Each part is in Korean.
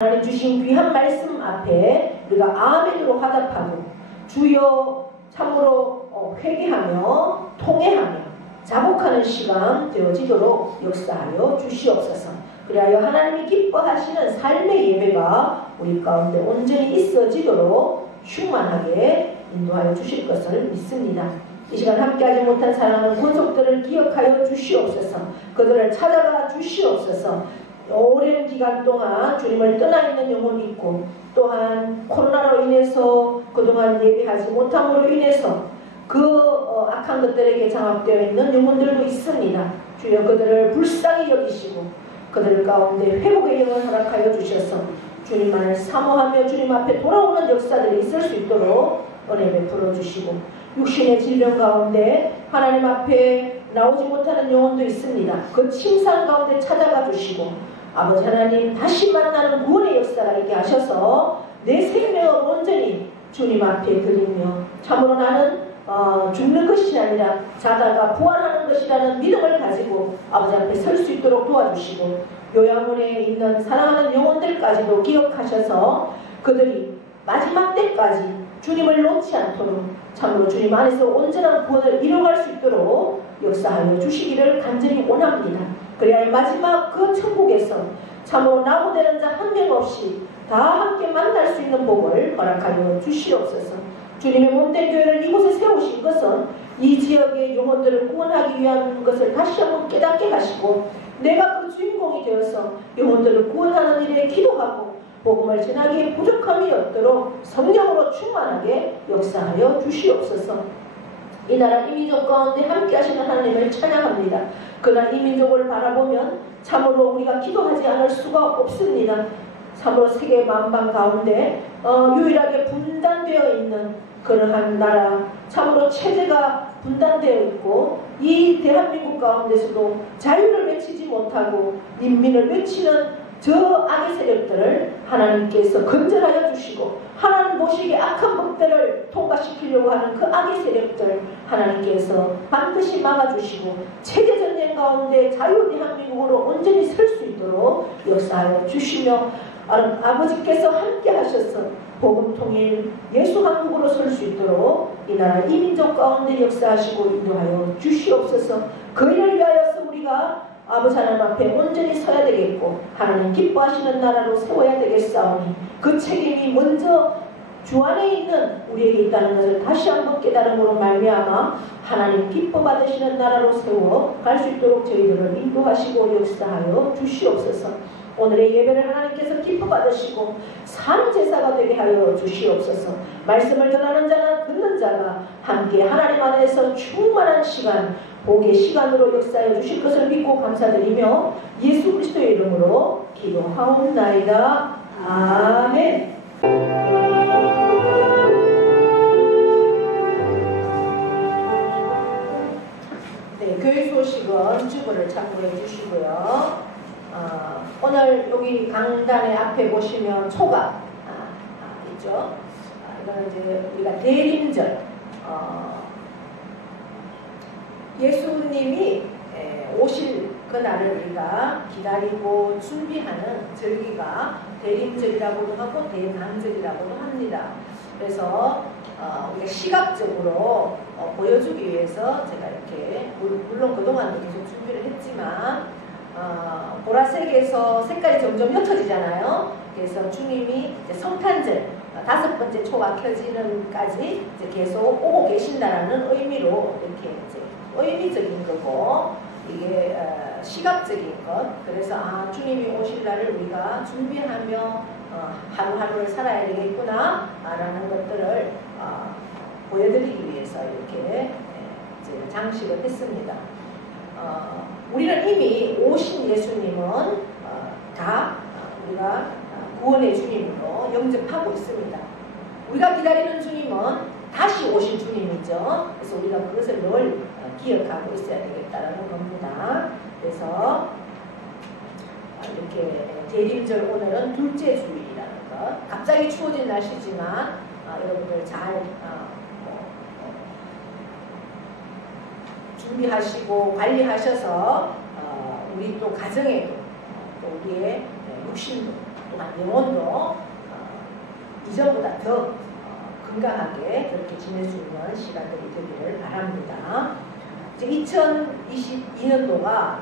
하나님 주신 귀한 말씀 앞에 우리가 아멘으로 화답하고 주여 참으로 회개하며 통회하며 자복하는 시간 되어지도록 역사하여 주시옵소서. 그리하여 하나님이 기뻐하시는 삶의 예배가 우리 가운데 온전히 있어지도록 충만하게 인도하여 주실 것을 믿습니다. 이 시간 함께하지 못한 사랑하는 권속들을 기억하여 주시옵소서. 그들을 찾아가 주시옵소서. 오랜 기간 동안 주님을 떠나 있는 영혼이 있고, 또한 코로나로 인해서 그동안 예배하지 못함으로 인해서 악한 것들에게 장악되어 있는 영혼들도 있습니다. 주여 그들을 불쌍히 여기시고 그들 가운데 회복의 영을 허락하여 주셔서 주님만을 사모하며 주님 앞에 돌아오는 역사들이 있을 수 있도록 은혜 베풀어 주시고, 육신의 질병 가운데 하나님 앞에 나오지 못하는 영혼도 있습니다. 그 침상 가운데 찾아가 주시고 아버지 하나님 다시 만나는 구원의 역사가 있게 하셔서 내 생명을 온전히 주님 앞에 드리며 참으로 나는 죽는 것이 아니라 자다가 부활하는 것이라는 믿음을 가지고 아버지 앞에 설 수 있도록 도와주시고, 요양원에 있는 사랑하는 영혼들까지도 기억하셔서 그들이 마지막 때까지 주님을 놓지 않도록 참으로 주님 안에서 온전한 구원을 이뤄갈 수 있도록 역사하여 주시기를 간절히 원합니다. 그래야 마지막 그 천국에서 참으로 낙오되는 자 한 명 없이 다 함께 만날 수 있는 복을 허락하여 주시옵소서. 주님의 몸된 교회를 이곳에 세우신 것은 이 지역의 영혼들을 구원하기 위한 것을 다시 한번 깨닫게 하시고, 내가 그 주인공이 되어서 영혼들을 구원하는 일에 기도하고 복음을 전하기에 부족함이 없도록 성령으로 충만하게 역사하여 주시옵소서. 이 나라 이 민족 가운데 함께 하시는 하나님을 찬양합니다. 그러나 이 민족을 바라보면 참으로 우리가 기도하지 않을 수가 없습니다. 참으로 세계 만방 가운데 유일하게 분단되어 있는 그러한 나라, 참으로 체제가 분단되어 있고 이 대한민국 가운데서도 자유를 외치지 못하고 인민을 외치는 저 악의 세력들을 하나님께서 건절하여 주시고, 하나님 보시기에 악한 법들을 통과시키려고 하는 그 악의 세력들 하나님께서 반드시 막아주시고 체제전쟁 가운데 자유 대한민국으로 온전히 설 수 있도록 역사하여 주시며, 아버지께서 함께 하셔서 복음 통일 예수 한국으로 설 수 있도록 이 나라 이 민족 가운데 역사하시고 인도하여 주시옵소서. 그 일을 위하여서 우리가 아버지 하나님 앞에 온전히 서야 되겠고 하나님 기뻐하시는 나라로 세워야 되겠사오니 그 책임이 먼저 주 안에 있는 우리에게 있다는 것을 다시 한번 깨달음으로 말미암아 하나님 기뻐 받으시는 나라로 세워 갈 수 있도록 저희들을 인도하시고 역사하여 주시옵소서. 오늘의 예배를 하나님께서 기뻐 받으시고 산 제사가 되게 하여 주시옵소서. 말씀을 전하는 자나 듣는 자가 함께 하나님 안에서 충만한 시간, 복의 시간으로 역사해 주실 것을 믿고 감사드리며 예수 그리스도의 이름으로 기도하옵나이다. 아멘. 네, 교회 소식은 주보를 참고해 주시고요. 오늘 여기 강단의 앞에 보시면 초가 있죠. 이거는 이제 우리가 대림절, 예수님이 오실 그날을 우리가 기다리고 준비하는 절기가 대림절이라고도 하고 대강절이라고도 합니다. 그래서 우리가 시각적으로 보여주기 위해서 제가 이렇게 물론 그동안도 계속 준비를 했지만 보라색에서 색깔이 점점 옅어지잖아요. 그래서 주님이 이제 성탄절 5번째 초가 켜지는까지 이제 계속 오고 계신다라는 의미로 이렇게 이제 의미적인 거고, 이게 시각적인 것. 그래서 주님이 오실 날을 우리가 준비하며 하루하루를 살아야 되겠구나 라는 것들을 보여드리기 위해서 이렇게 이제 장식을 했습니다. 우리는 이미 오신 예수님은 다 우리가 구원의 주님으로 영접하고 있습니다. 우리가 기다리는 주님은 다시 오실 주님이죠. 그래서 우리가 그것을 늘 기억하고 있어야 되겠다라는 겁니다. 그래서 이렇게 대림절 오늘은 둘째 주일이라는 것. 갑자기 추워진 날씨지만 여러분들 잘 준비하시고 관리하셔서 우리 또 가정에도 또 우리의 육신도 또 영혼도 이전보다 더 건강하게 그렇게 지낼 수 있는 시간들이 되기를 바랍니다. 이제 2022년도가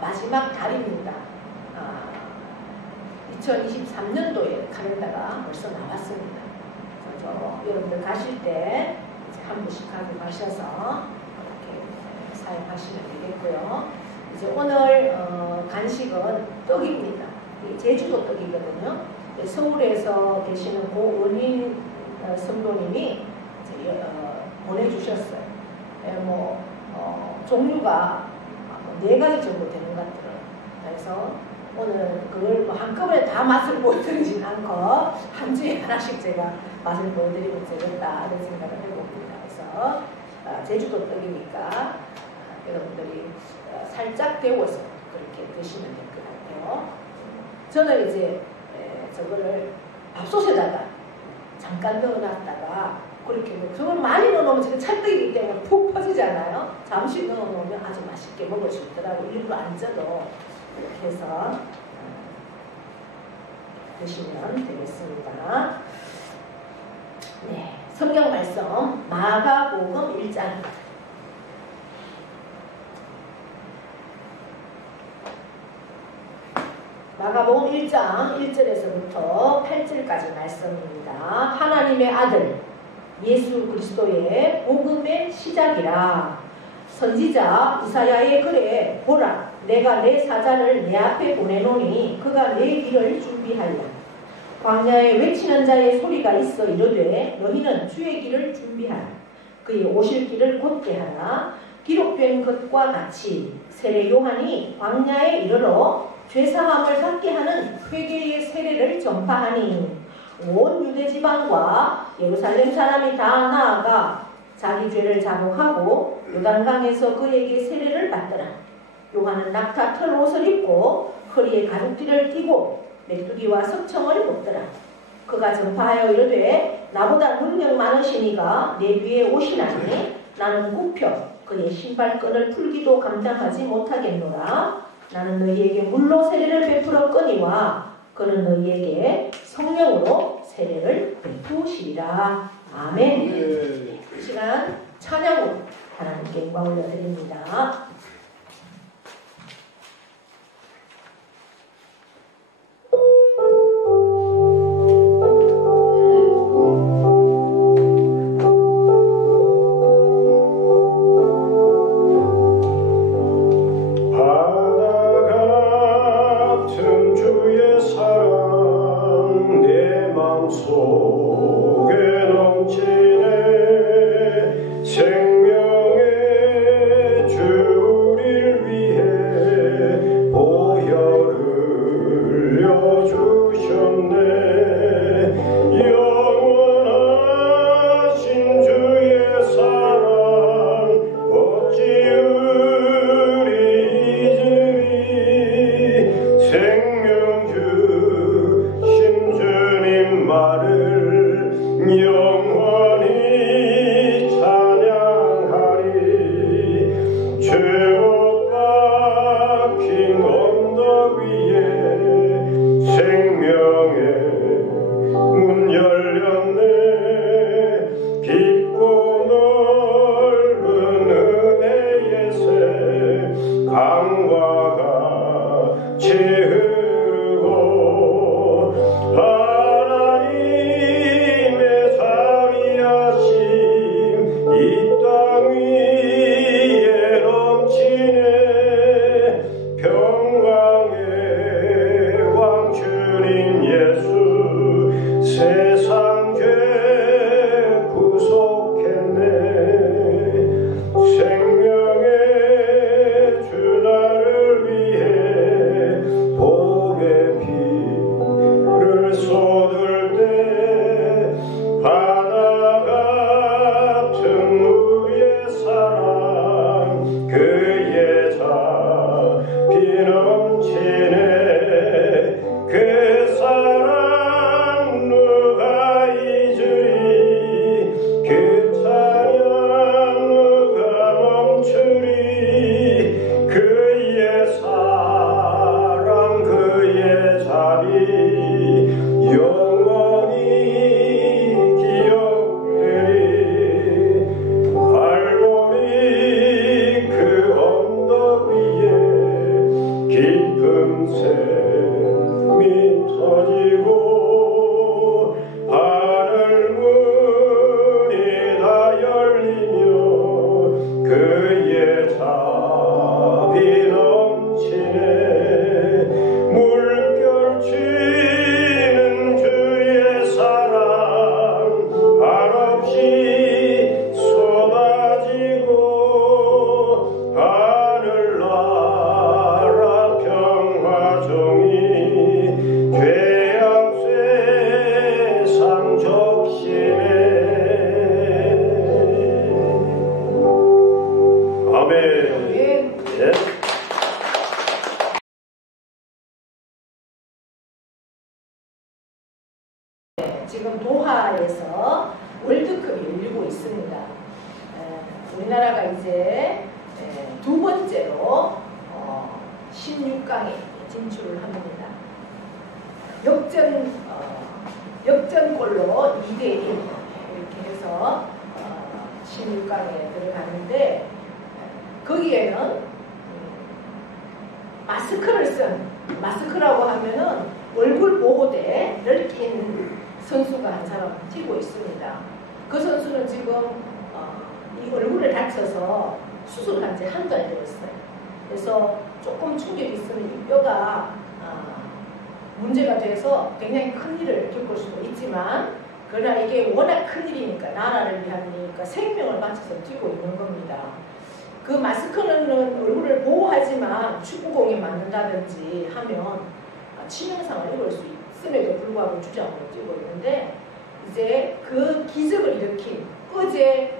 마지막 달입니다. 2023년도에 카렌다가 벌써 나왔습니다. 그래서 여러분들 가실 때 이제 한 분씩 가지고 가셔서 이렇게 사용하시면 되겠고요. 이제 오늘 간식은 떡입니다. 제주도 떡이거든요. 서울에서 계시는 고은인 성도님이 이제 보내주셨어요. 종류가 4가지 정도 되는 것 같아요. 그래서 오늘 그걸 한꺼번에 다 맛을 보여드리진 않고 한 주에 하나씩 제가 맛을 보여드리면 되겠다 이런 생각을 해봅니다. 그래서 제주도 떡이니까 여러분들이 살짝 데워서 그렇게 드시면 될 것 같아요. 저는 이제 저거를 밥솥에다가 잠깐 넣어놨다가 그렇게 저걸 많이 넣어놓으면 지금 찰떡이기 때문에 푹 퍼지잖아요. 잠시 넣어놓으면 아주 맛있게 먹을 수 있더라고요. 일부러 안 쪄도 이렇게 해서 드시면 되겠습니다. 네, 성경 말씀 마가복음 1장입니다. 마가복음 1장 1절에서부터 8절까지 말씀입니다. 하나님의 아들 예수 그리스도의 복음의 시작이라. 선지자 이사야의 글에 보라 내가 내 사자를 내 앞에 보내노니 그가 내 길을 준비하리라. 광야에 외치는 자의 소리가 있어 이르되 너희는 주의 길을 준비하라. 그의 오실 길을 곧게 하라. 기록된 것과 같이 세례 요한이 광야에 이르러 죄사함을 받게 하는 회개의 세례를 전파하니 온 유대지방과 예루살렘 사람이 다 나아가 자기 죄를 자복하고 요단강에서 그에게 세례를 받더라. 요한은 낙타 털 옷을 입고 허리에 가죽띠를 띠고 메뚜기와 석청을 뽑더라. 그가 전파하여 이르되 나보다 능력 많으시니가 내 뒤에 오시나니 나는 굽혀 그의 신발끈을 풀기도 감당하지 못하겠노라. 나는 너희에게 물로 세례를 베풀어 끄니와 그는 너희에게 성령으로 세례를 베푸시리라. 아멘. 이 시간 찬양으로 하나님께 영광 올려드립니다. 강과 같이 흐르고 하나님 지금 도하에서 월드컵이 열리고 있습니다. 우리나라가 이제 두 번째로 16강에 진출을 합니다. 역전골로 2대1 이렇게 해서 16강에 들어갔는데 거기에는 마스크를 쓴, 마스크라고 하면은 얼굴 보호대를 낀 선수가 한 사람 뛰고 있습니다. 그 선수는 지금 이 얼굴을 다쳐서 수술한 지 한 달 되었어요. 그래서 조금 충격이 있으면 이 뼈가 문제가 돼서 굉장히 큰 일을 겪을 수도 있지만, 그러나 이게 워낙 큰 일이니까, 나라를 위한 일이니까 생명을 바쳐서 뛰고 있는 겁니다. 그 마스크는 얼굴을 보호하지만 축구공에 맞는다든지 하면 치명상을 입을 수 있음에도 불구하고 주저하고 뛰고 있는데, 이제 그 기적을 일으킨 어제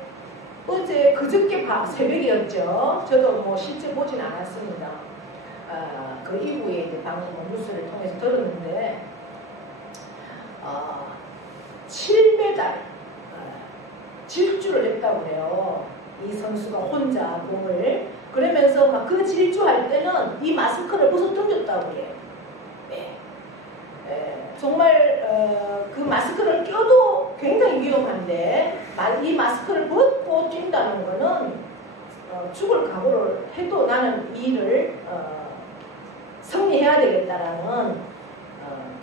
그저께 새벽이었죠. 저도 뭐 실제 보진 않았습니다. 그 이후에 이제 방송 뉴스를 통해서 들었는데 7m 질주를 했다고 해요. 이 선수가 혼자 공을. 그러면서 막 그 질주할 때는 이 마스크를 벗어 던졌다고 해요. 정말 그 마스크를 껴도 굉장히 위험한데 이 마스크를 벗고 뛴다는 거는 죽을 각오를 해도 나는 이 일을 승리해야 되겠다라는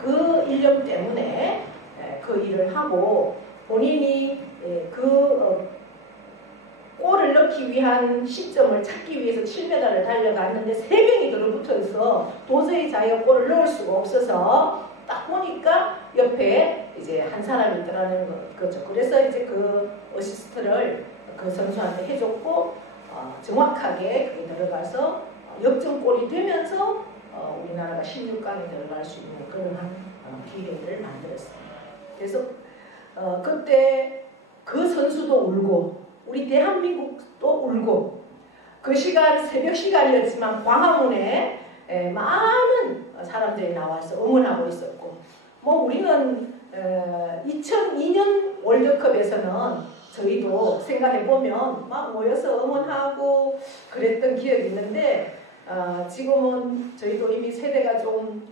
그 일념 때문에 그 일을 하고, 본인이 골을 넣기 위한 시점을 찾기 위해서 7m를 달려갔는데 3명이 들어붙어 있어 도저히 자기가 골을 넣을 수가 없어서 딱 보니까 옆에 이제 한 사람이 있더라는 거죠. 그래서 이제 그 어시스트를 그 선수한테 해줬고 정확하게 그게 들어가서 역전골이 되면서 우리나라가 16강에 들어갈 수 있는 그런 기회를 만들었습니다. 그래서 그때 그 선수도 울고 우리 대한민국도 울고, 그 시간 새벽 시간이었지만 광화문에 많은 사람들이 나와서 응원하고 있었고, 뭐 우리는 2002년 월드컵에서는 저희도 생각해보면 막 모여서 응원하고 그랬던 기억이 있는데, 지금은 저희도 이미 세대가 좀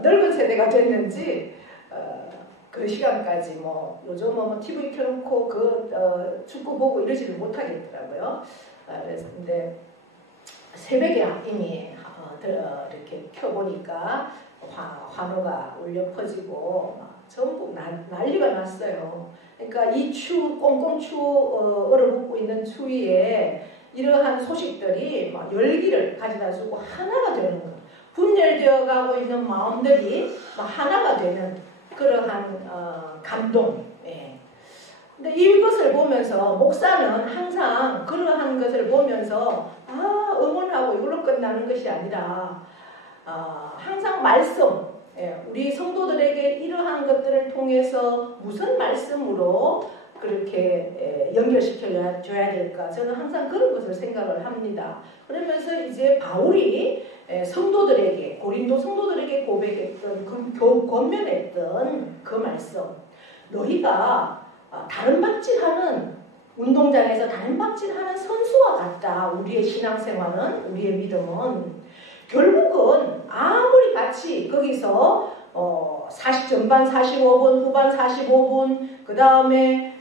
늙은 세대가 됐는지 그 시간까지 뭐 요즘은 뭐 TV 켜놓고 축구 보고 이러지를 못하겠더라고요. 근데 새벽에 이미 이렇게 켜보니까 환호가 울려 퍼지고 막 전부 난리가 났어요. 그러니까 이 꽁꽁 얼어붙고 있는 추위에 이러한 소식들이 막 열기를 가져다 주고 하나가 되는 거예요. 분열되어 가고 있는 마음들이 막 하나가 되는 그러한 감동. 근데 이것을 보면서 목사는 항상 그러한 것을 보면서 응원하고 이걸로 끝나는 것이 아니라 항상 말씀, 우리 성도들에게 이러한 것들을 통해서 무슨 말씀으로 그렇게 연결시켜 줘야 될까, 저는 항상 그런 것을 생각을 합니다. 그러면서 이제 바울이 성도들에게, 고린도 성도들에게 고백했던, 권면했던 그 말씀, 너희가 다른 박질하는 운동장에서 다른 박질하는 선수와 같다. 우리의 신앙생활은, 우리의 믿음은 결국은 아무리 같이 거기서 전반 45분, 후반 45분, 그 다음에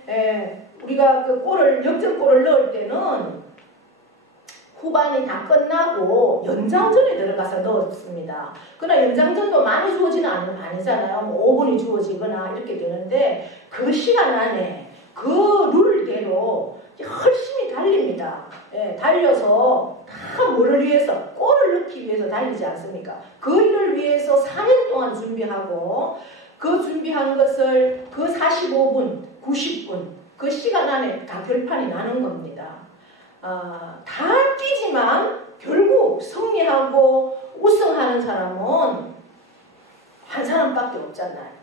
우리가 그 역전골을 넣을 때는 후반이 다 끝나고 연장전에 들어가서 넣었습니다. 그러나 연장전도 많이 주어지는 아니잖아요. 뭐 5분이 주어지거나 이렇게 되는데 그 시간 안에 그 룰대로 열심히 달립니다. 달려서 다 뭐를 위해서, 골을 넣기 위해서 달리지 않습니까? 그 일을 위해서 4년 동안 준비하고, 그 준비한 것을 그 45분, 90분 그 시간 안에 다 결판이 나는 겁니다. 다 뛰지만 결국 승리하고 우승하는 사람은 한 사람밖에 없잖아요.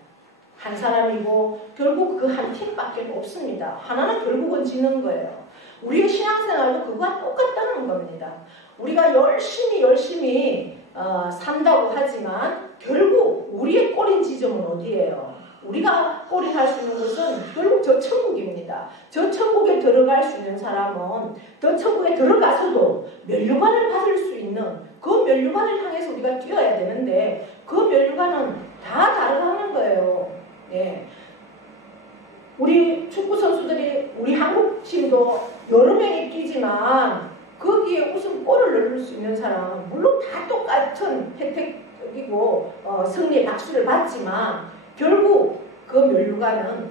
한 사람이고 결국 그 한 팀밖에 없습니다. 하나는 결국은 지는 거예요. 우리의 신앙생활도 그거와 똑같다는 겁니다. 우리가 열심히 산다고 하지만 결국 우리의 꼬린 지점은 어디예요? 우리가 꼬리할 수 있는 것은 결국 저 천국입니다. 저 천국에 들어갈 수 있는 사람은 저 천국에 들어가서도 면류관을 받을 수 있는 그 면류관을 향해서 우리가 뛰어야 되는데 그 면류관은 다 다르다는 거예요. 예. 우리 축구 선수들이 우리 한국 팀도 여러 명이 뛰지만 거기에 우선 골을 넣을 수 있는 사람 물론 다 똑같은 혜택이고 승리의 박수를 받지만 결국 그 면류관은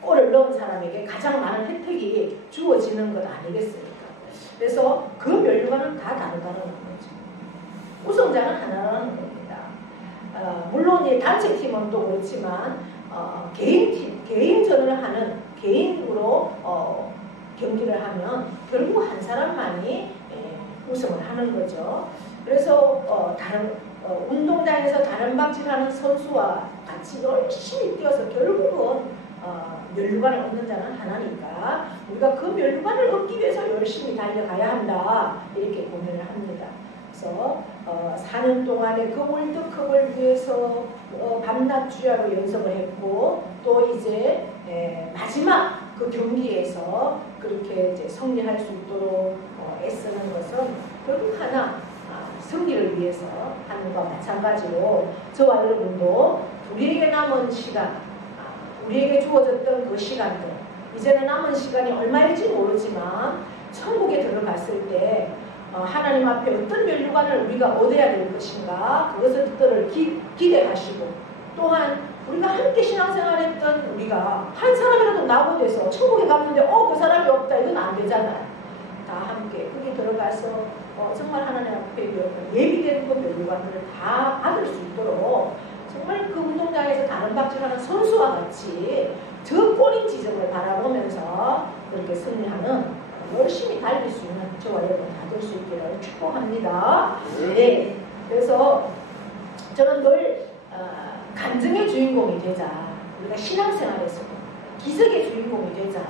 골을 넣은 사람에게 가장 많은 혜택이 주어지는 것 아니겠습니까? 그래서 그 면류관은 다 다르다는 거죠. 우승자는 하나라는 겁니다. 물론 이 단체팀은 또 그렇지만 개인전을 하는 개인으로 경기를 하면 결국 한 사람만이 우승을 하는 거죠. 그래서 다른 운동장에서 다른 박질하는 선수와 같이 열심히 뛰어서 결국은 면류관을 얻는 자는 하나니까 우리가 그 면류관을 얻기 위해서 열심히 달려가야 한다 이렇게 고민을 합니다. 그래서 4년 동안에 그 월드컵을 위해서 밤낮 주야로 연습을 했고 또 이제 마지막 그 경기에서 그렇게 이제 승리할 수 있도록 애쓰는 것은 결국 하나 승리를 위해서 하는 것과 마찬가지로 저와 여러분도 우리에게 남은 시간, 우리에게 주어졌던 그 시간들 이제는 남은 시간이 얼마일지 모르지만 천국에 들어갔을 때 하나님 앞에 어떤 면류관을 우리가 얻어야 될 것인가 그것들을 기대하시고 또한 우리가 함께 신앙생활했던 우리가 한 사람이라도 낙오돼서 천국에 갔는데 그 사람이 없다 이건 안 되잖아요. 다 함께 거기 들어가서 정말 하나님 앞에 예비된 그 면류관들을 다 받을 수 있도록 정말 그 운동장에서 다른 박질하는 선수와 같이 저 꼬린 지점을 바라보면서 그렇게 승리하는 열심히 달릴 수 있는 저와 여러분 다 될 수 있기를 축복합니다. 네. 그래서 저는 늘 간증의 주인공이 되자. 우리가 신앙생활에서도 기적의 주인공이 되자.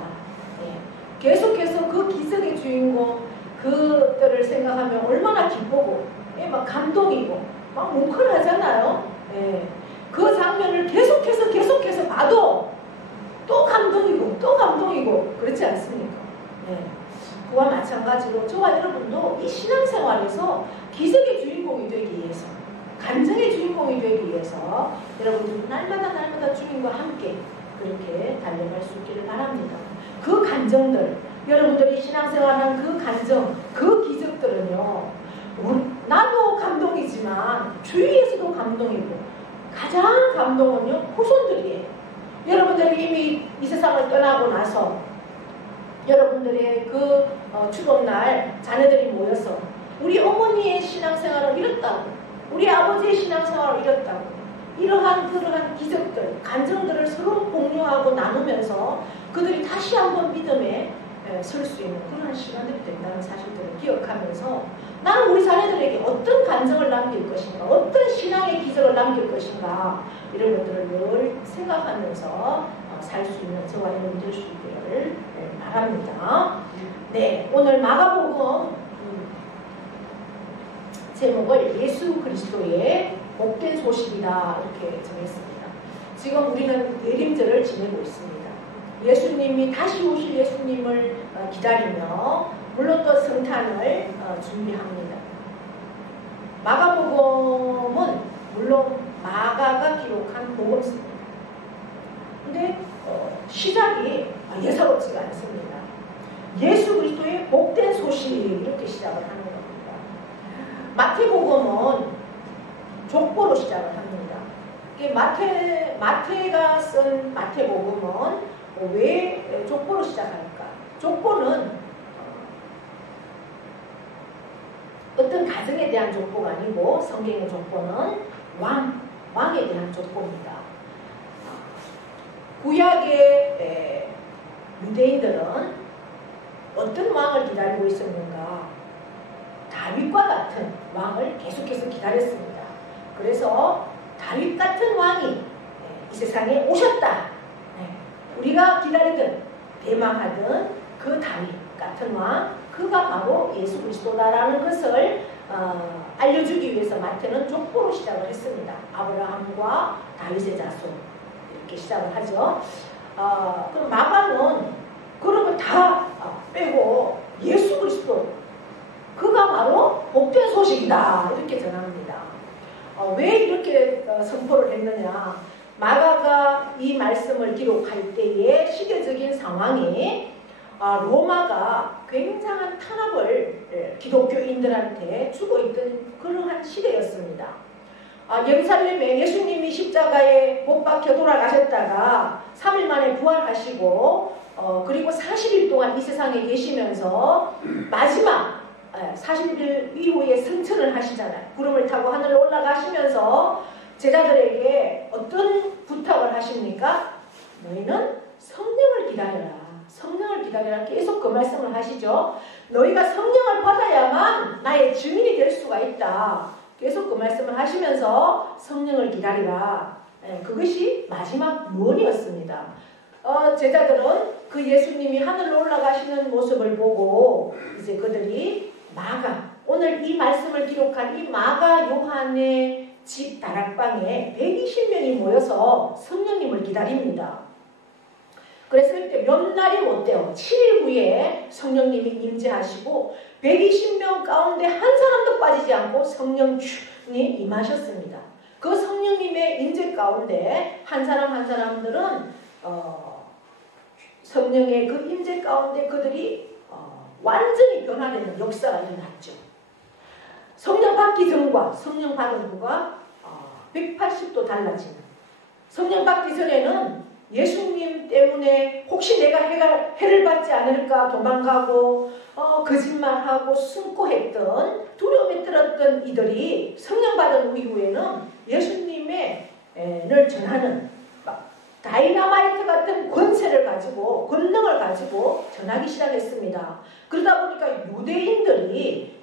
네. 계속해서 그 기적의 주인공 그들을 생각하면 얼마나 기쁘고 막 감동이고 막 뭉클하잖아요. 네. 그 장면을 계속해서 봐도 또 감동이고 또 감동이고 그렇지 않습니까? 네. 그와 마찬가지로 저와 여러분도 이 신앙생활에서 기적의 주인공이 되기 위해서 간증의 주인공이 되기 위해서 여러분들 날마다 주님과 함께 그렇게 달려갈 수 있기를 바랍니다. 그 간증들 여러분들이 신앙생활하는 그 간증 그 기적들은요 나도 감동이지만 주위에서도 감동이고 가장 감동은요 후손들이에요. 여러분들이 이미 이 세상을 떠나고 나서 여러분들의 그 추도날 자녀들이 모여서 우리 어머니의 신앙생활을 이뤘다고 우리 아버지의 신앙생활을 이뤘다고 이러한 그러한 기적들 간증들을 서로 공유하고 나누면서 그들이 다시 한번 믿음에 설 수 있는 그런 시간들이 된다는 사실들을 기억하면서 나는 우리 자녀들에게 어떤 간증을 남길 것인가 어떤 신앙의 기적을 남길 것인가 이런 것들을 늘 생각하면서 살 수 있는 저와 여러분 될 수 있기를 바랍니다. 네, 오늘 마가복음 제목을 예수 그리스도의 복된 소식이다 이렇게 정했습니다. 지금 우리는 내림절을 지내고 있습니다. 예수님이 다시 오실 예수님을 기다리며 물론 또 성탄을 준비합니다. 마가복음은 물론 마가가 기록한 복음서입니다. 근데 시작이 예사롭지가 않습니다. 예수 그리스도의 복된 소식 이렇게 시작을 하는 겁니다. 마태복음은 족보로 시작을 합니다. 마태가 쓴 마태복음은 왜 족보로 시작할까? 족보는 어떤 가정에 대한 족보가 아니고 성경의 족보는 왕에 대한 족보입니다. 구약의 유대인들은 어떤 왕을 기다리고 있었는가? 다윗과 같은 왕을 계속해서 기다렸습니다. 그래서 다윗 같은 왕이 이 세상에 오셨다. 우리가 기다리던 대망하던 그 다윗 같은 왕 그가 바로 예수 그리스도다라는 것을 알려주기 위해서 마태는 족보로 시작을 했습니다. 아브라함과 다윗의 자손 이렇게 시작을 하죠. 그럼 마가는 그런 걸 다 빼고 예수 그리스도 그가 바로 복된 소식이다 이렇게 전합니다. 왜 이렇게 선포를 했느냐? 마가가 이 말씀을 기록할 때의 시대적인 상황이 로마가 굉장한 탄압을 기독교인들한테 주고 있던 그러한 시대였습니다. 예루살렘에 예수님이 십자가에 못 박혀 돌아가셨다가 3일 만에 부활하시고 그리고 40일 동안 이 세상에 계시면서 마지막 40일 이후에 승천을 하시잖아요. 구름을 타고 하늘로 올라가시면서 제자들에게 어떤 부탁을 하십니까? 너희는 성령을 기다려라. 성령을 기다려라. 계속 그 말씀을 하시죠. 너희가 성령을 받아야만 나의 증인이 될 수가 있다. 계속 그 말씀을 하시면서 성령을 기다리라. 그것이 마지막 유언이었습니다. 제자들은 그 예수님이 하늘로 올라가시는 모습을 보고 이제 그들이 마가, 오늘 이 말씀을 기록한 이 마가 요한의 집 다락방에 120명이 모여서 성령님을 기다립니다. 그랬을 때 몇 날이 못 돼요. 7일 후에 성령님이 임재하시고 120명 가운데 한 사람도 빠지지 않고 성령이 임하셨습니다. 그 성령님의 임재 가운데 한 사람 한 사람들은 성령의 그 임재 가운데 그들이 완전히 변화되는 역사가 일어났죠. 성령 받기 전과 성령 받은 후가 180도 달라지는. 성령 받기 전에는 예수님 때문에 혹시 내가 해를 받지 않을까 도망가고 거짓말하고 숨고 했던 두려움에 떨었던 이들이 성령 받은 이후에는 예수님을 전하는 다이너마이트 같은 권세를 가지고 권능을 가지고 전하기 시작했습니다. 그러다 보니까 유대인들이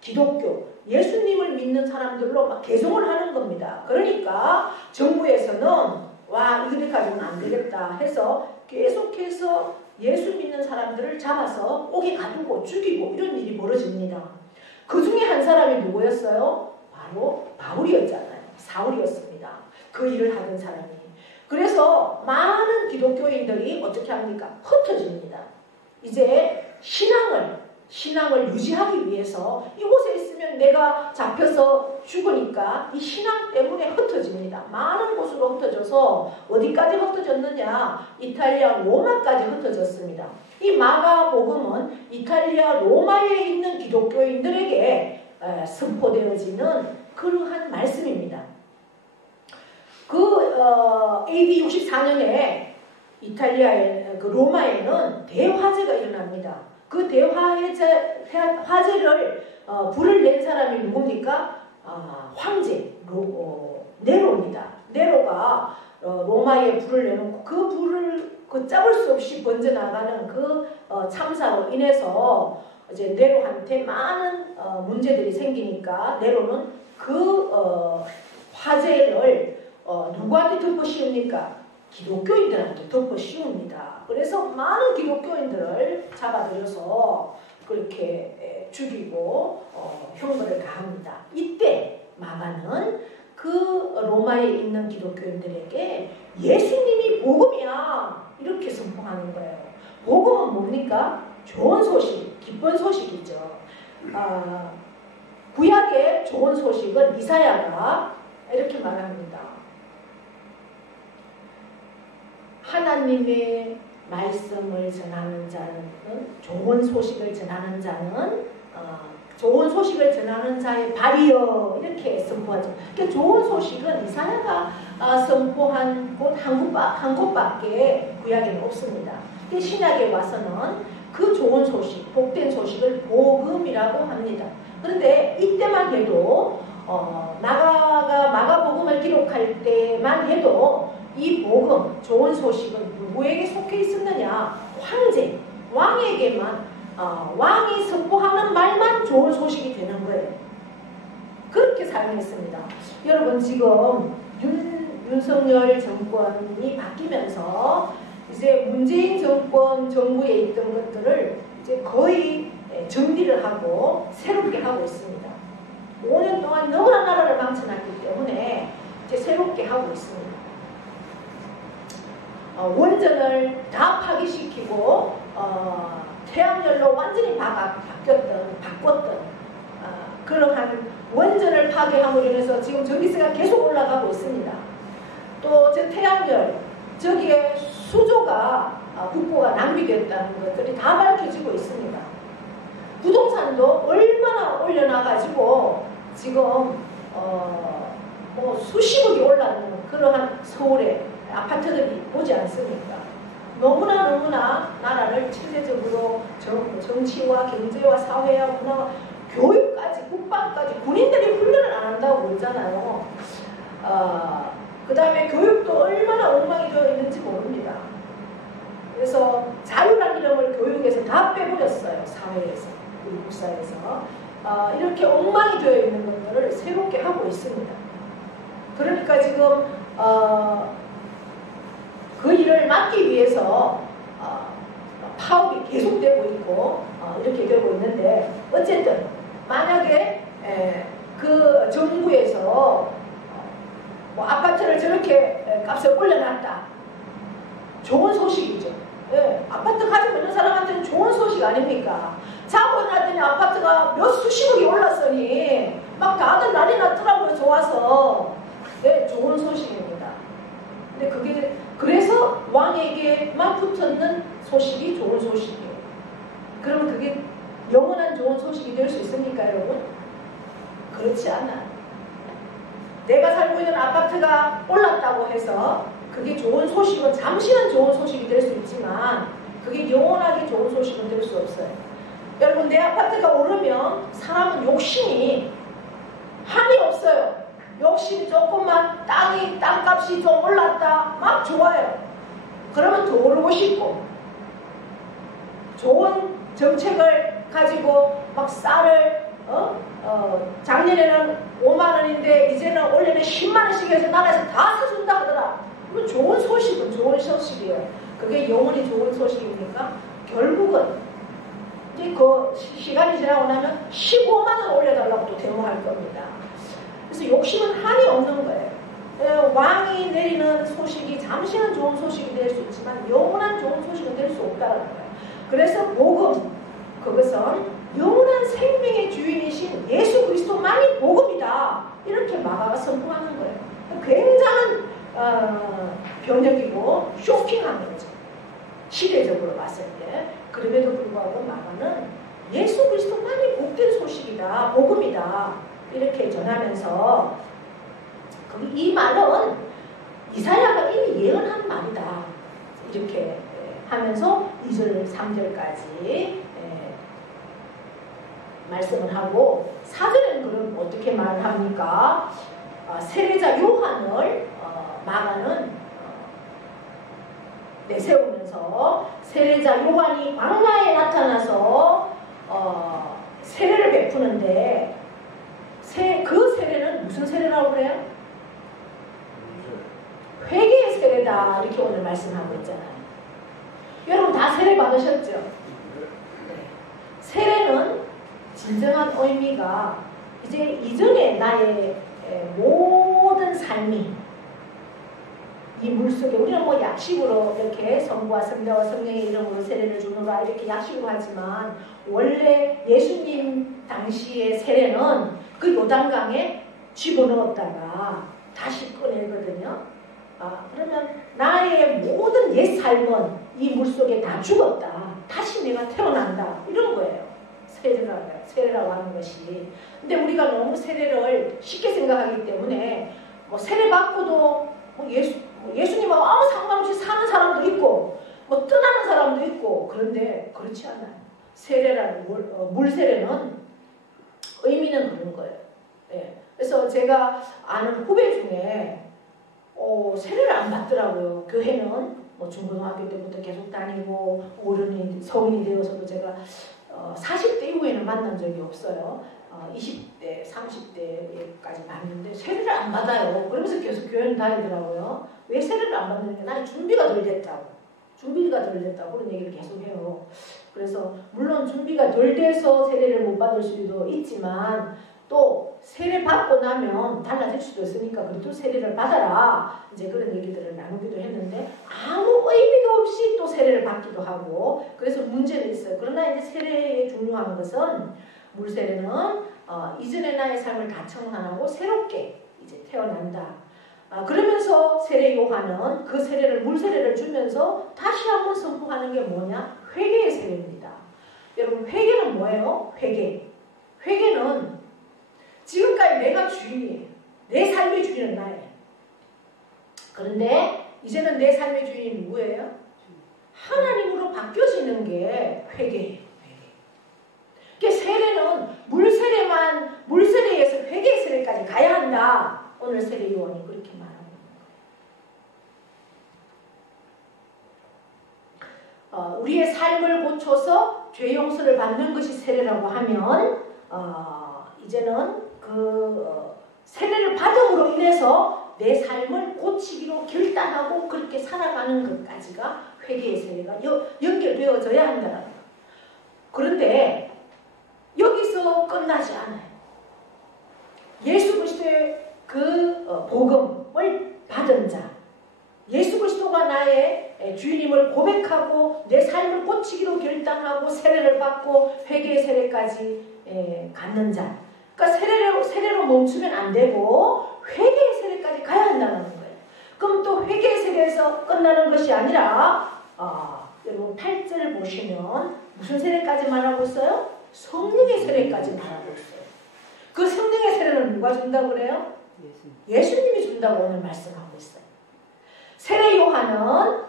기독교 예수님을 믿는 사람들로 막 개종을 하는 겁니다. 그러니까 정부에서는 와 이렇게 가지고는 안 되겠다 해서 계속해서 예수 믿는 사람들을 잡아서 옥에 가두고 죽이고 이런 일이 벌어집니다. 그 중에 한 사람이 누구였어요? 바로 바울이었잖아요. 사울이었습니다. 그 일을 하던 사람이. 그래서 많은 기독교인들이 어떻게 합니까? 흩어집니다. 이제 신앙을 유지하기 위해서 이곳에 있으면 내가 잡혀서 죽으니까 이 신앙 때문에 흩어집니다. 많은 곳으로 흩어져서 어디까지 흩어졌느냐? 이탈리아 로마까지 흩어졌습니다. 이 마가복음은 이탈리아 로마에 있는 기독교인들에게 선포되어지는 그러한 말씀입니다. AD 64년에 이탈리아의 로마에는 대화재가 일어납니다. 그 화재를 불을 낸 사람이 누굽니까? 황제 네로입니다. 네로가 로마에 불을 내놓고 그 불을 걷잡을 수 없이 번져나가는 그 참사로 인해서 이제 네로한테 많은 문제들이 생기니까 네로는 그 화재를 누구한테 덮어씌웁니까? 기독교인들한테 덮어씌웁니다. 그래서 많은 기독교인들을 잡아들여서 그렇게 죽이고 형벌을 가합니다. 이때 마가는 그 로마에 있는 기독교인들에게 예수님이 복음이야 이렇게 선포하는 거예요. 복음은 뭡니까? 좋은 소식, 기쁜 소식이죠. 구약의 좋은 소식은 이사야가 이렇게 말합니다. 하나님의 말씀을 전하는 자는 좋은 소식을 전하는 자는 좋은 소식을 전하는 자의 발이여 이렇게 선포하죠. 그러니까 좋은 소식은 이사야가 선포한 곳 한 곳밖에 구약에는 없습니다. 신약에 와서는 그 좋은 소식, 복된 소식을 복음이라고 합니다. 그런데 이때만 해도 마가복음을 기록할 때만 해도 이 복음, 좋은 소식은 누구에게 속해 있었느냐? 황제, 왕에게만 왕이 선포하는 말만 좋은 소식이 되는 거예요. 그렇게 사용했습니다. 여러분 지금 윤석열 정권이 바뀌면서 이제 문재인 정부에 있던 것들을 이제 거의 정리를 하고 새롭게 하고 있습니다. 5년 동안 너무나 나라를 망쳐놨기 때문에 이제 새롭게 하고 있습니다. 원전을 다 파기시키고 태양열로 완전히 바꿨던 그러한 원전을 파괴함으로 인해서 지금 전기세가 계속 올라가고 있습니다. 또 저 태양열, 저기에 수조가 국고가 낭비됐다는 것들이 다 밝혀지고 있습니다. 부동산도 얼마나 올려놔가지고 지금 뭐 수십억이 올랐는 그러한 서울의 아파트들이 보지 않습니까? 너무나 나라를 체제적으로 정치와 경제와 사회와 문화와 교육까지 국방까지 군인들이 훈련을 안 한다고 그러잖아요. 그 다음에 교육도 얼마나 엉망이 되어 있는지 모릅니다. 그래서 자유란 이름을 교육에서 다 빼버렸어요. 사회에서, 우리 국사에서. 이렇게 엉망이 되어 있는 것들을 새롭게 하고 있습니다. 그러니까 지금 그 일을 막기 위해서 파업이 계속되고 있고 이렇게 되고 있는데, 어쨌든 만약에 그 정부에서 뭐 아파트를 저렇게 값을 올려놨다, 좋은 소식이죠. 예, 아파트 가지고 있는 사람한테는 좋은 소식 아닙니까? 자고 일어났더니 아파트가 몇 수십억이 올랐으니 막 다들 난리 났더라고요. 좋아서. 네, 좋은 소식입니다. 근데 그게 그래서 왕에게만 붙었는 소식이 좋은 소식이에요. 그러면 그게 영원한 좋은 소식이 될 수 있습니까, 여러분? 그렇지 않아요. 내가 살고 있는 아파트가 올랐다고 해서 그게 좋은 소식은 잠시는 좋은 소식이 될 수 있지만 그게 영원하게 좋은 소식은 될 수 없어요. 여러분, 내 아파트가 오르면 사람은 욕심이 한이 없어요. 욕심이 조금만 땅값이 좀 올랐다 막 좋아요. 그러면 더 오르고 싶고, 좋은 정책을 가지고 막 쌀을 작년에는 5만 원인데 이제는 올해는 10만 원씩 해서 나라에서 다 사준다 하더라. 그건 좋은 소식은 좋은 소식이에요. 그게 영원히 좋은 소식입니까? 결국은 이제 그 시간이 지나고 나면 15만 원 올려달라고 또 데모할 겁니다. 그래서 욕심은 한이 없는 거예요. 왕이 내리는 소식이 잠시는 좋은 소식이 될 수 있지만 영원한 좋은 소식은 될 수 없다는 거예요. 그래서 복음, 그것은 영원한 생명의 주인이신 예수 그리스도만이 복음이다. 이렇게 마가가 선포하는 거예요. 굉장한 변혁이고 쇼킹한 거죠. 시대적으로 봤을 때. 그럼에도 불구하고 마가는 예수 그리스도만이 복된 소식이다. 복음이다. 이렇게 전하면서 이 말은 이사야가 이미 예언한 말이다. 이렇게 하면서 2절, 3절까지 말씀을 하고, 4절에는 그럼 어떻게 말을 합니까? 세례자 요한을 마가는 내세우면서 세례자 요한이 광야에 나타나서 세례를 베푸는데, 그 세례는 무슨 세례라고 그래요? 회개의 세례다. 이렇게 오늘 말씀하고 있잖아요. 여러분 다 세례 받으셨죠? 네. 세례는 진정한 의미가 이제 이전에 나의 모든 삶이 이 물속에, 우리는 뭐 약식으로 이렇게 성부와 성자와 성령의 이름으로 세례를 주노라 이렇게 약식으로 하지만, 원래 예수님 당시의 세례는 그 요단강에 집어넣었다가 다시 꺼내거든요. 그러면 나의 모든 옛 삶은 이 물속에 다 죽었다. 다시 내가 태어난다. 이런 거예요. 세례라고 하는 것이. 근데 우리가 너무 세례를 쉽게 생각하기 때문에 뭐 세례 받고도 뭐 예수님하고 아무 상관없이 사는 사람도 있고 뭐 떠나는 사람도 있고, 그런데 그렇지 않아요. 세례라는 물세례는 의미는 그런 거예요. 네. 그래서 제가 아는 후배 중에 세례를 안 받더라고요. 교회는 뭐 중고등학교 때부터 계속 다니고 성인이 되어서도 제가 40대 이후에는 만난 적이 없어요. 20대, 30대까지 봤는데 세례를 안 받아요. 그러면서 계속 교회를 다니더라고요. 왜 세례를 안 받느냐? 나는 준비가 덜 됐다고 그런 얘기를 계속 해요. 그래서 물론 준비가 덜 돼서 세례를 못 받을 수도 있지만, 또 세례 받고 나면 달라질 수도 있으니까 그래도 세례를 받아라. 이제 그런 얘기들을 나누기도 했는데 아무 의미가 없이 또 세례를 받기도 하고 그래서 문제는 있어요. 그러나 이제 세례의 중요한 것은 물세례는 이전의 나의 삶을 다 청산하고 새롭게 이제 태어난다. 그러면서 세례 요한은 그 세례를 물세례를 주면서 다시 한번 선포하는 게 뭐냐? 회개의 세례입니다. 여러분 회개는 뭐예요? 회개는 지금까지 내가 주인이에요. 내 삶의 주인은 나예요. 그런데 이제는 내 삶의 주인이 누구예요? 하나님으로 바뀌어지는 게 회개예요. 그러니까 세례는 물세례에서 회개 세례까지 가야 한다. 오늘 세례 요한이 그렇게 말하고 있는 거예요. 우리의 삶을 고쳐서 죄 용서를 받는 것이 세례라고 하면 이제는 세례를 받음으로 인해서 내 삶을 고치기로 결단하고 그렇게 살아가는 것까지가 회개의 세례가 연결되어져야 한다는 거예요. 그런데 여기서 끝나지 않아요. 예수 그리스도의 그 복음을 받은 자, 예수 그리스도가 나의 주인임을 고백하고 내 삶을 고치기로 결단하고 세례를 받고 회개의 세례까지 갖는 자. 그러니까 세례로 멈추면 안 되고 회개의 세례까지 가야 한다는 거예요. 그럼 또 회개의 세례에서 끝나는 것이 아니라 여러분 8절 보시면 무슨 세례까지 말하고 있어요? 성령의 세례까지 말하고 있어요. 그 성령의 세례는 누가 준다고 그래요? 예수님이 준다고 오늘 말씀하고 있어요. 세례 요한은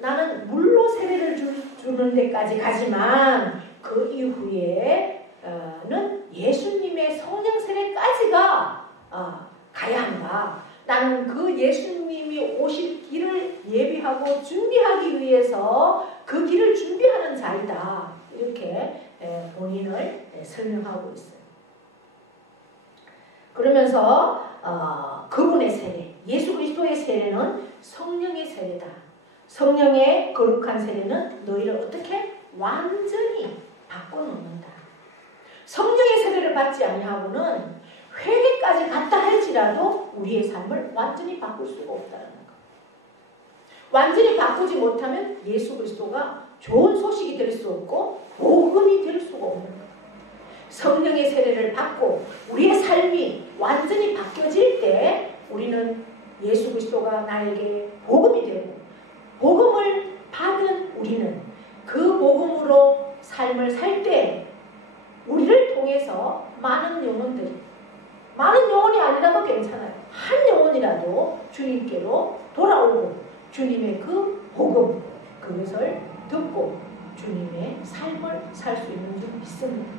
나는 물로 세례를 주는 데까지 가지만 그 이후에는 예수님의 성령 세례까지가 가야 한다. 나는 그 예수님이 오실 길을 예비하고 준비하기 위해서 그 길을 준비하는 자이다. 이렇게 본인을 설명하고 있어요. 그러면서 그분의 세례, 예수 그리스도의 세례는 성령의 세례다. 성령의 거룩한 세례는 너희를 어떻게? 완전히 바꿔놓는다. 성령의 세례를 받지 아니하고는 회개까지 갔다 할지라도 우리의 삶을 완전히 바꿀 수가 없다는 거. 완전히 바꾸지 못하면 예수 그리스도가 좋은 소식이 될 수 없고 복음이 될 수가 없는 거예요. 성령의 세례를 받고 우리의 삶이 완전히 바뀌어질 때 우리는 예수 그리스도가 나에게 복음이 되고 복음을 받은 우리는 그 복음으로 삶을 살 때 우리를 통해서 많은 영혼이 아니라도 괜찮아요. 한 영혼이라도 주님께로 돌아오고 주님의 그 복음, 그것을 듣고 주님의 삶을 살 수 있는 줄 믿습니다.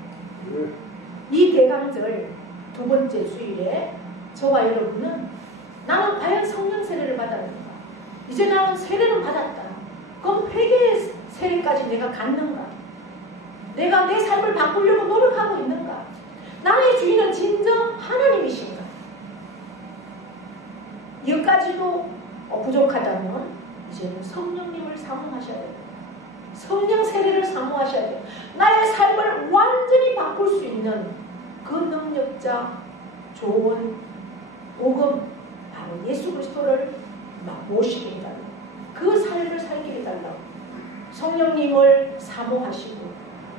이 대강절 두 번째 주일에 저와 여러분은 나는 과연 성령 세례를 받았는가? 이제 나는 세례를 받았다. 그럼 회개의 세례까지 내가 갔는가? 내가 내 삶을 바꾸려고 노력하고 있는가? 나의 주인은 진정 하나님이신가? 여기까지도 부족하다면 이제는 성령님을 사모하셔야 돼요. 성령 세례를 사모하셔야 돼요. 나의 삶을 완전히 바꿀 수 있는 그 능력자, 좋은 복음, 바로 예수 그리스도를 모시게 해달라고. 그 삶을 살게 해달라고. 성령님을 사모하시고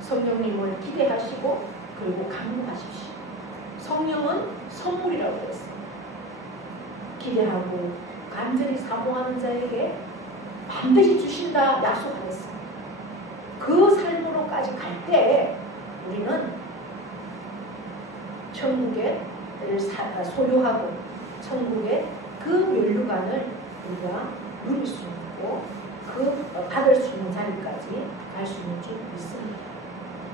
성령님을 기대하시고 그리고 간구하십시오. 성령은 선물이라고 했어요. 기대하고 간절히 사모하는 자에게 반드시 주신다 약속하셨어요. 그 삶으로까지 갈 때 우리는 천국에 소유하고 천국의 그 면류관을 우리가 누릴 수 있고 받을 수 있는 자리까지 갈 수 있는 줄 믿습니다.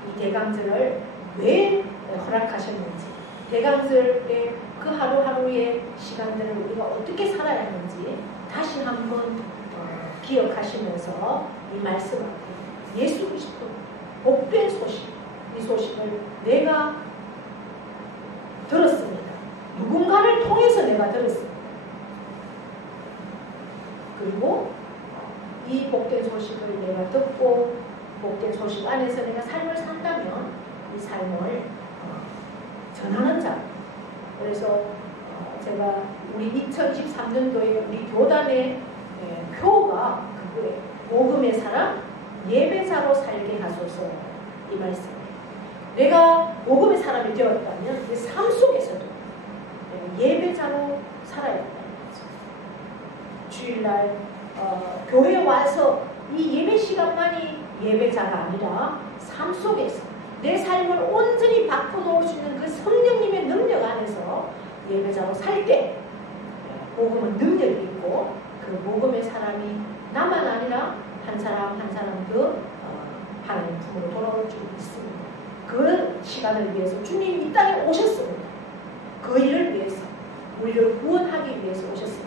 이 대강절을 왜 허락하셨는지, 대강절의 그 하루하루의 시간들을 우리가 어떻게 살아야 하는지 다시 한번 기억하시면서 이 말씀 앞에 예수 그리스도 복된 소식, 이 소식을 내가 들었습니다. 누군가를 통해서 내가 들었습니다. 그리고 이 복된 소식을 내가 듣고 복된 소식 안에서 내가 삶을 산다면 이 삶을 전하는 자. 그래서 제가 우리 2023년도에 우리 교단의 표가 그거예요. 복음의 사람 예배자로 살게 하소서. 이 말씀. 내가 복음의 사람이 되었다면 내 삶 속에서도 예배자로 살아야 된다는 거죠. 주일날 교회에 와서 이 예배 시간만이 예배자가 아니라 삶 속에서 내 삶을 온전히 바꿔놓을 수 있는 그 성령님의 능력 안에서 예배자로 살 때 복음은 능력이 있고 그 복음의 사람이 나만 아니라 한 사람 한 사람도 하나님 품으로 돌아올 줄 믿습니다. 그 시간을 위해서 주님이 이 땅에 오셨습니다. 그 일을 위해서 우리를 구원하기 위해서 오셨습니다.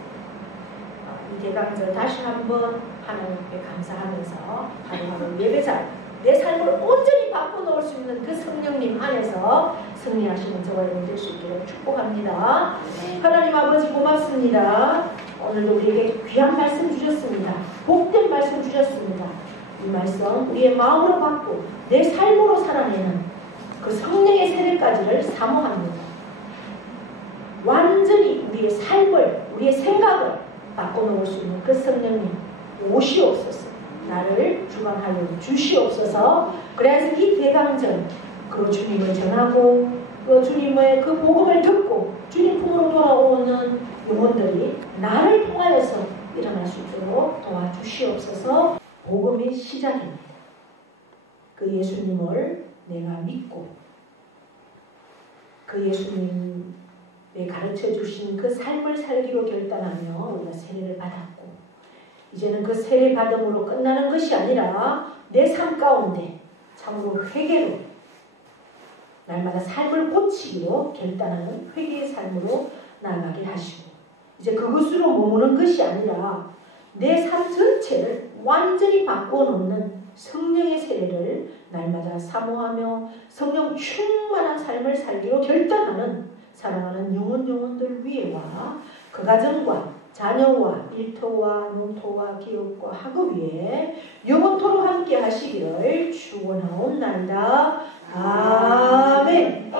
이 대강절 다시 한번 하나님께 감사하면서 하루하루 예배자 내 삶을 온전히 바꿔놓을 수 있는 그 성령님 안에서 승리하시는 저와 여러분 될 수 있기를 축복합니다. 네. 하나님 아버지 고맙습니다. 오늘도 우리에게 귀한 말씀 주셨습니다. 복된 말씀 주셨습니다. 이 말씀 우리의 마음으로 받고 내 삶으로 살아내는 그 성령의 세례까지를 사모합니다. 완전히 우리의 삶을 우리의 생각을 바꿔놓을 수 있는 그 성령님 오시옵소서. 나를 주관하여 주시옵소서. 그래서 이 대강절 그 주님을 전하고 그 주님의 그 복음을 듣고 주님 품으로 돌아오는 영혼들이 나를 통하여서 일어날 수 있도록 도와주시옵소서. 복음의 시작입니다. 그 예수님을 내가 믿고 그 예수님의 가르쳐 주신 그 삶을 살기로 결단하며 우리가 세례를 받았고 이제는 그 세례 받음으로 끝나는 것이 아니라 내 삶 가운데 참으로 회개로 날마다 삶을 고치기로 결단하는 회개의 삶으로 나아가게 하시고 이제 그것으로 머무는 것이 아니라 내 삶 전체를 완전히 바꿔놓는 성령의 세례를 날마다 사모하며 성령 충만한 삶을 살기로 결단하는 사랑하는 영혼들 위에와 그 가정과 자녀와 일터와 농토와 기업과 학업 위에 영원토록 함께 하시기를 축원하옵나이다. 아멘.